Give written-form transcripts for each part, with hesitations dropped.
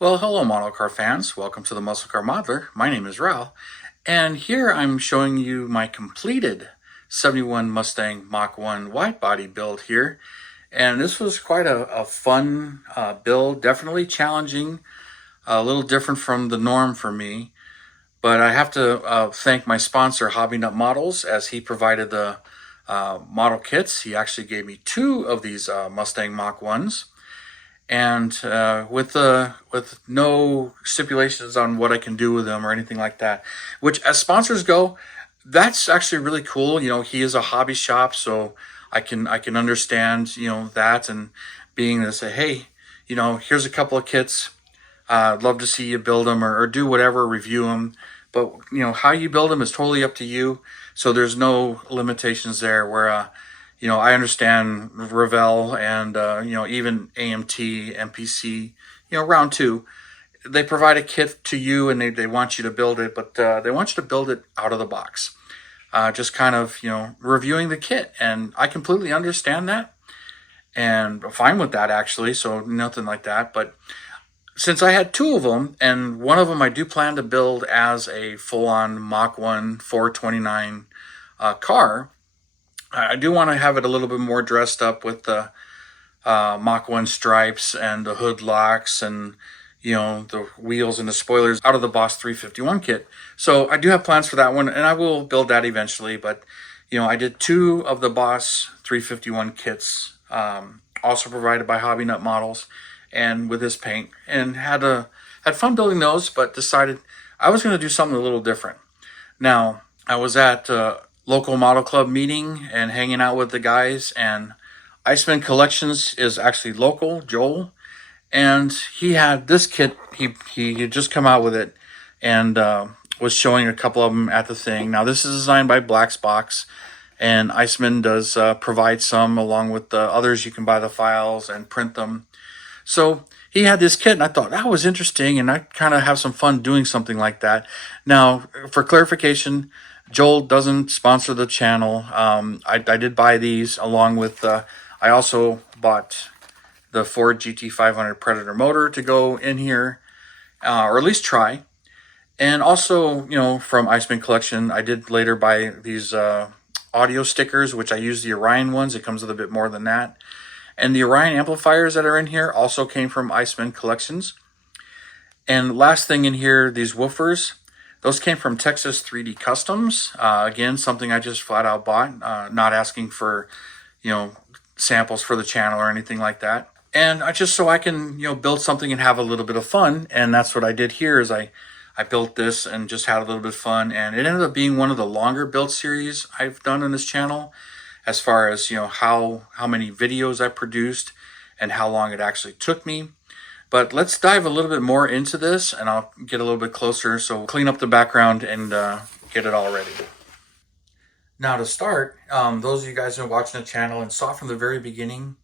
Well, hello model car fans. Welcome to the Muscle Car Modeler. My name is Revell, and here I'm showing you my completed 71 Mustang Mach1 widebody build here. And this was quite a fun build, definitely challenging, a little different from the norm for me. But I have to thank my sponsor, Hobby Nut Models, as he provided the model kits. He actually gave me two of these Mustang Mach1s. And with no stipulations on what I can do with them or anything like that. Which, as sponsors go, that's actually really cool. He is a hobby shop, so I can understand that, and being to say, hey, here's a couple of kits. I'd love to see you build them or do whatever, review them. But how you build them is totally up to you. So there's no limitations there. Where I understand Revell and even AMT, MPC, round two, they provide a kit to you and they want you to build it, but they want you to build it out of the box. Just kind of reviewing the kit, and I completely understand that and I'm fine with that actually. So nothing like that, but since I had two of them, and one of them I do plan to build as a full-on Mach1 429 car, I do want to have it a little bit more dressed up with the Mach1 stripes and the hood locks and the wheels and the spoilers out of the Boss 351 kit. So I do have plans for that one, and I will build that eventually. But I did two of the Boss 351 kits, also provided by Hobby Nut Models, and with this paint, and had fun building those, but decided I was going to do something a little different. Now, I was at a local model club meeting and hanging out with the guys, and Iceman Collections is actually local, Joel, and he had this kit. He had just come out with it, and was showing a couple of them at the thing. Now, this is designed by Black's Box, and Iceman does provide some, along with the others. You can buy the files and print them. So he had this kit, and I thought that was interesting, and I kind of have some fun doing something like that. Now, for clarification, Joel doesn't sponsor the channel. I did buy these along with, I also bought the Ford GT500 Predator motor to go in here, or at least try. And also, from Iceman Collection, I did later buy these audio stickers, which I use the Orion ones. It comes with a bit more than that. And the Orion amplifiers that are in here also came from Iceman Collections. And last thing in here, these woofers, those came from Texas 3D Customs. Again, something I just flat out bought, not asking for, samples for the channel or anything like that. And so I can, build something and have a little bit of fun. And that's what I did here. Is I built this and just had a little bit of fun. And it ended up being one of the longer build series I've done on this channel, as far as how many videos I produced and how long it actually took me. But let's dive a little bit more into this, and I'll get a little bit closer. So clean up the background and get it all ready. Now to start, those of you guys who are watching the channel and saw from the very beginning,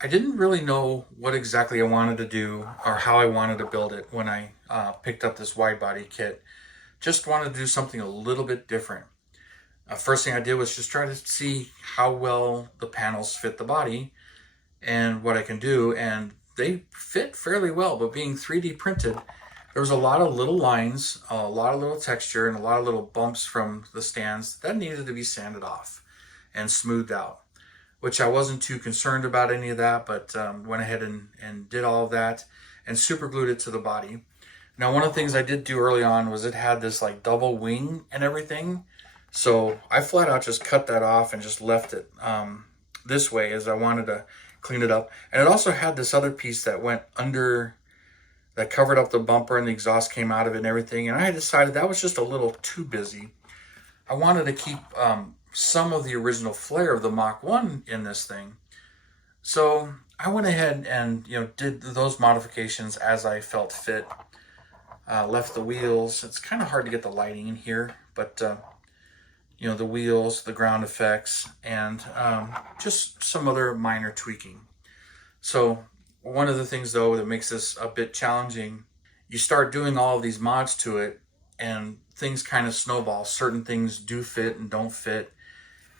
I didn't really know what exactly I wanted to do or how I wanted to build it when I picked up this wide body kit. Just wanted to do something a little bit different. First thing I did was just try to see how well the panels fit the body and what I can do, and they fit fairly well. But being 3D printed, there was a lot of little lines, a lot of little texture, and a lot of little bumps from the stands that needed to be sanded off and smoothed out, which I wasn't too concerned about any of that, but went ahead and did all of that and super glued it to the body. Now, one of the things I did do early on was it had this like double wing and everything. So I flat out just cut that off and just left it this way, as I wanted to clean it up. And it also had this other piece that went under, that covered up the bumper, and the exhaust came out of it and everything. And I decided that was just a little too busy. I wanted to keep some of the original flair of the Mach1 in this thing. So I went ahead and did those modifications as I felt fit. Left the wheels. It's kind of hard to get the lighting in here, but the wheels, the ground effects, and just some other minor tweaking. So one of the things, though, that makes this a bit challenging, you start doing all of these mods to it, and things kind of snowball. Certain things do fit and don't fit,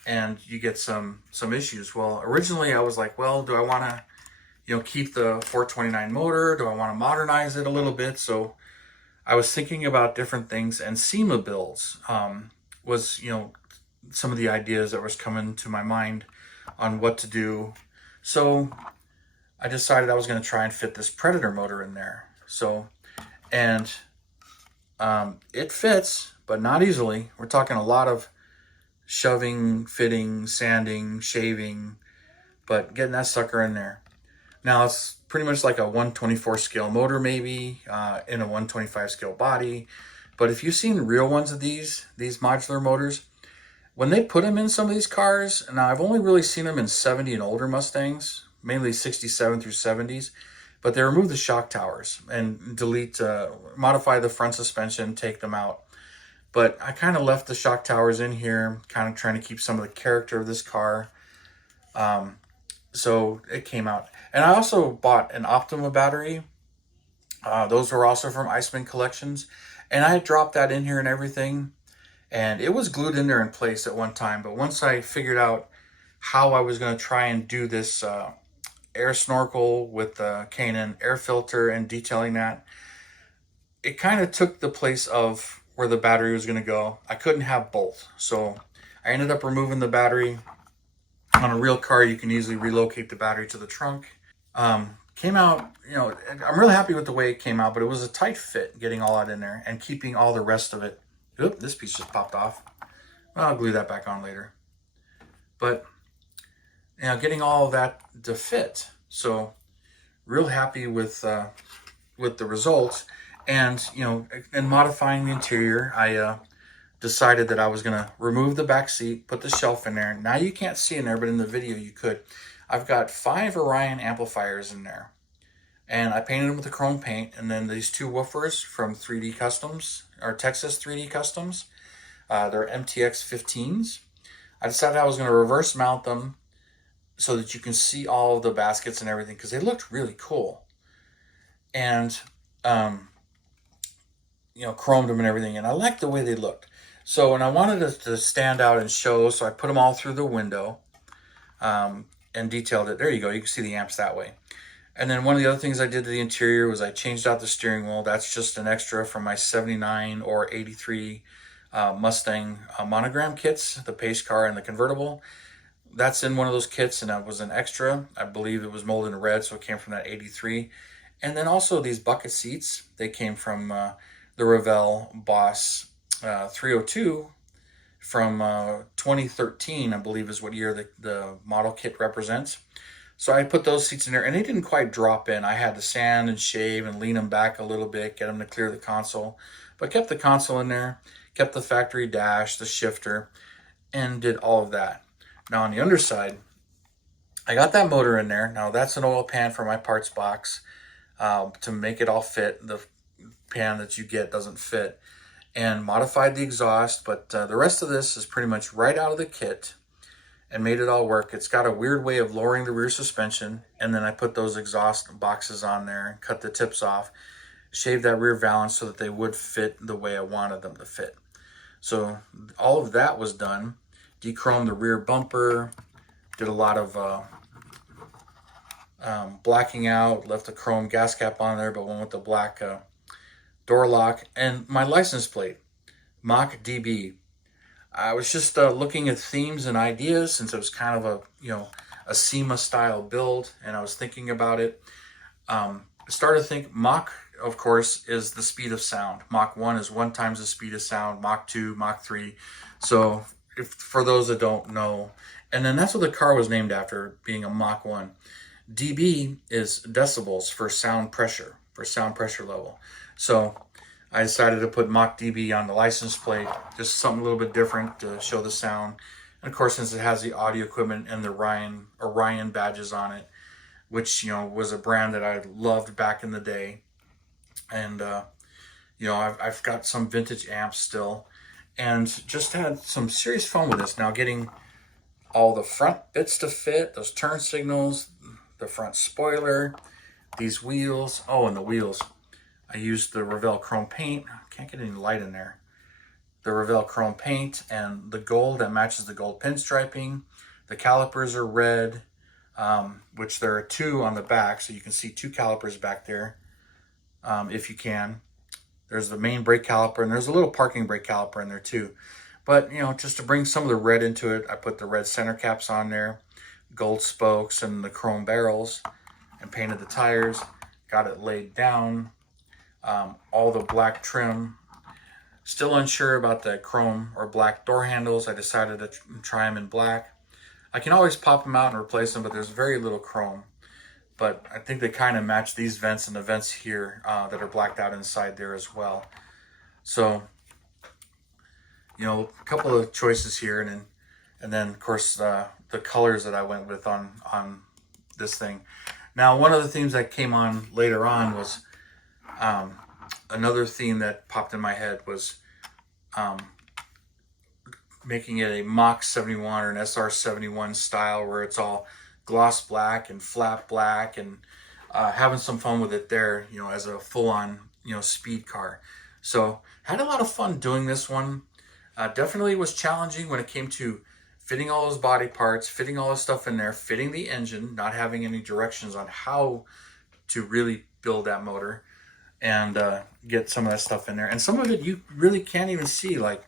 and you get some issues. Well, originally I was like, well, do I want to, keep the 429 motor? Do I want to modernize it a little bit? So I was thinking about different things, and SEMA builds was, some of the ideas that was coming to my mind on what to do. So I decided I was going to try and fit this Predator motor in there. So, and it fits, but not easily. We're talking a lot of shoving, fitting, sanding, shaving, but getting that sucker in there. Now it's pretty much like a 124 scale motor, maybe in a 125 scale body. But if you've seen real ones of these modular motors, when they put them in some of these cars, now I've only really seen them in 70 and older Mustangs, mainly 67 through 70s, but they remove the shock towers and modify the front suspension, take them out. But I kind of left the shock towers in here, kind of trying to keep some of the character of this car. So it came out. And I also bought an Optima battery. Those were also from Iceman Collections. And I had dropped that in here and everything. And it was glued in there in place at one time. But once I figured out how I was going to try and do this air snorkel with the K&N air filter and detailing that, it kind of took the place of where the battery was going to go. I couldn't have both. So I ended up removing the battery. On a real car, you can easily relocate the battery to the trunk. Came out, I'm really happy with the way it came out, but it was a tight fit getting all that in there and keeping all the rest of it. Oop, this piece just popped off. Well, I'll glue that back on later. But, getting all of that to fit. So, real happy with the results. And, in modifying the interior, I decided that I was going to remove the back seat, put the shelf in there. Now you can't see in there, but in the video you could. I've got 5 Orion amplifiers in there. And I painted them with the chrome paint. And then these 2 woofers from 3D Customs, or Texas 3D Customs. They're MTX 15s. I decided I was going to reverse mount them so that you can see all of the baskets and everything, because they looked really cool. And, chromed them and everything. And I liked the way they looked. So, and I wanted it to stand out and show, so I put them all through the window and detailed it. There you go. You can see the amps that way. And then one of the other things I did to the interior was I changed out the steering wheel. That's just an extra from my 79 or 83 Mustang monogram kits, the pace car and the convertible. That's in one of those kits, and that was an extra. I believe it was molded in red, so it came from that 83. And then also these bucket seats, they came from the Revell Boss 302 from 2013, I believe is what year the model kit represents. So I put those seats in there, and they didn't quite drop in. I had to sand and shave and lean them back a little bit, get them to clear the console. But kept the console in there, kept the factory dash, the shifter, and did all of that. Now on the underside, I got that motor in there. Now that's an oil pan for my parts box to make it all fit. The pan that you get doesn't fit. And modified the exhaust, but the rest of this is pretty much right out of the kit and made it all work. It's got a weird way of lowering the rear suspension, and then I put those exhaust boxes on there and cut the tips off, shaved that rear valance so that they would fit the way I wanted them to fit. So all of that was done. Dechromed the rear bumper, did a lot of blacking out, left the chrome gas cap on there, but went with the black door lock. And my license plate, Mach1. I was just looking at themes and ideas, since it was kind of a SEMA style build, and I was thinking about it. I started to think Mach, of course, is the speed of sound. Mach1 is 1 times the speed of sound. Mach2, Mach3. So for those that don't know, and then that's what the car was named after, being a Mach1. dB is decibels for sound pressure level. So I decided to put Mach1 on the license plate, just something a little bit different to show the sound. And of course, since it has the audio equipment and the Orion badges on it, which, was a brand that I loved back in the day. And, I've got some vintage amps still, and just had some serious fun with this. Now getting all the front bits to fit, those turn signals, the front spoiler, these wheels. Oh, and the wheels. I used the Revell chrome paint. Can't get any light in there. The Revell chrome paint and the gold that matches the gold pinstriping. The calipers are red. which there are two on the back, so you can see two calipers back there, if you can. There's the main brake caliper, and there's a little parking brake caliper in there too. But, you know, just to bring some of the red into it, I put the red center caps on there, gold spokes, and the chrome barrels, and painted the tires. Got it laid down, all the black trim. Still unsure about the chrome or black door handles. I decided to try them in black. I can always pop them out and replace them, but there's very little chrome. But I think they kind of match these vents and the vents here that are blacked out inside there as well. So, you know, a couple of choices here, and then of course the colors that I went with on this thing. Now, one of the themes that came on later on was another theme that popped in my head was making it a Mach 71 or an SR 71 style, where it's all gloss black and flat black, and having some fun with it there, you know, as a full-on, you know, speed car. So had a lot of fun doing this one. Definitely was challenging when it came to fitting all those body parts, fitting all the stuff in there, fitting the engine, not having any directions on how to really build that motor, and get some of that stuff in there. And some of it you really can't even see. Like,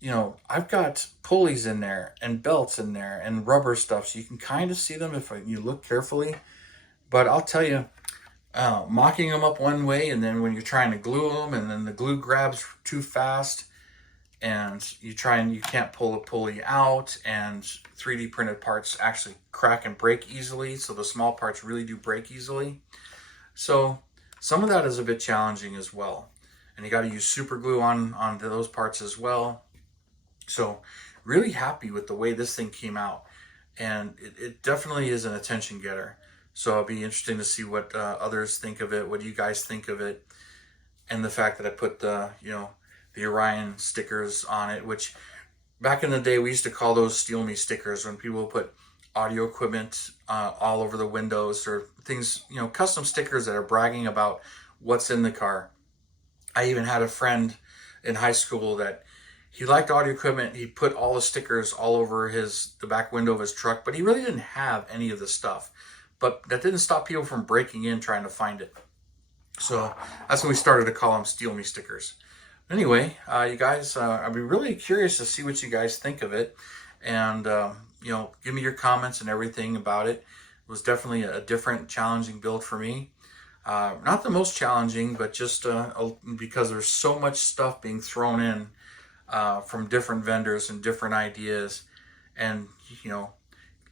you know, I've got pulleys in there and belts in there and rubber stuff, so you can kind of see them if you look carefully. But I'll tell you, mocking them up one way, and then when you're trying to glue them, and then the glue grabs too fast, and you can't pull the pulley out, and 3D printed parts actually crack and break easily, so the small parts really do break easily. So some of that is a bit challenging as well, and you got to use super glue on those parts as well. So really happy with the way this thing came out, and it definitely is an attention getter. So it'll be interesting to see what others think of it. What do you guys think of it? And the fact that I put the, you know, the Orion stickers on it, which back in the day we used to call those Steal Me stickers, when people put audio equipment all over the windows, or things, you know, custom stickers that are bragging about what's in the car. I even had a friend in high school that he liked audio equipment. He put all the stickers all over the back window of his truck, but he really didn't have any of the stuff. But that didn't stop people from breaking in trying to find it. So that's when we started to call them Steal Me stickers. Anyway, you guys, I'd be really curious to see what you guys think of it, and you know, give me your comments and everything about it. It was definitely a different, challenging build for me. Not the most challenging, but just because there's so much stuff being thrown in from different vendors and different ideas, and you know,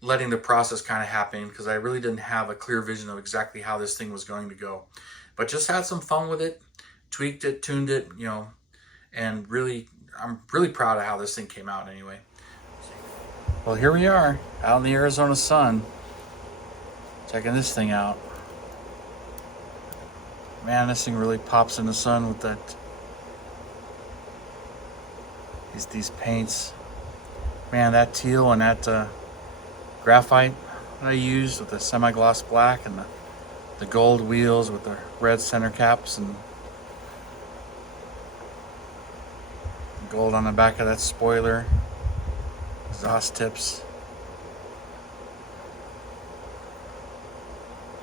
letting the process kind of happen, because I really didn't have a clear vision of exactly how this thing was going to go. But just had some fun with it, tweaked it, tuned it, you know, and really, I'm really proud of how this thing came out anyway. Well, here we are out in the Arizona sun, checking this thing out. Man, this thing really pops in the sun with that, these paints. Man, that teal and that graphite that I used with the semi-gloss black, and the gold wheels with the red center caps, and gold on the back of that spoiler, exhaust tips.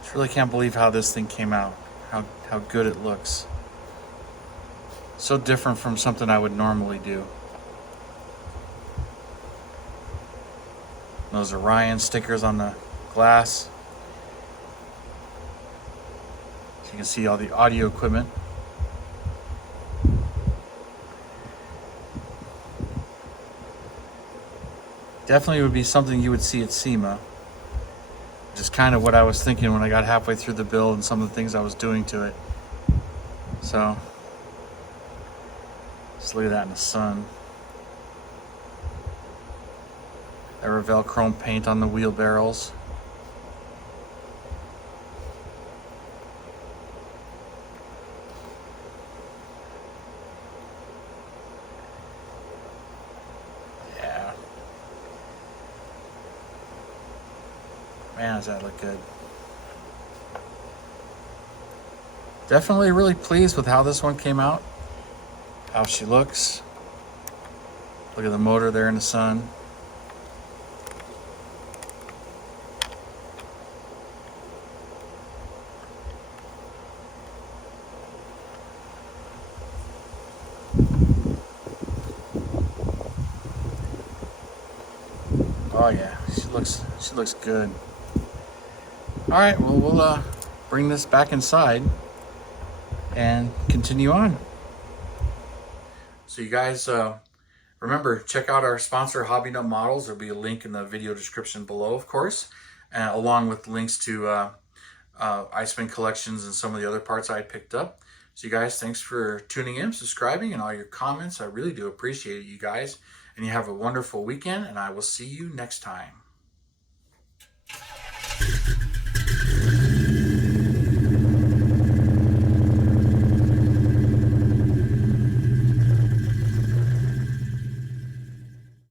Just really can't believe how this thing came out, how good it looks. So different from something I would normally do. Those Orion stickers on the glass. So you can see all the audio equipment. Definitely would be something you would see at SEMA. Just kind of what I was thinking when I got halfway through the build and some of the things I was doing to it. So, just look at that in the sun. That Revell chrome paint on the wheel barrels. Yeah. Man, does that look good. Definitely really pleased with how this one came out. How she looks. Look at the motor there in the sun. Oh yeah, she looks good. All right, well, we'll bring this back inside and continue on. So you guys, remember, check out our sponsor, Hobby Nut Models. There'll be a link in the video description below, of course, along with links to Iceman Collections and some of the other parts I picked up. So you guys, thanks for tuning in, subscribing, and all your comments. I really do appreciate it, you guys. And you have a wonderful weekend, and I will see you next time.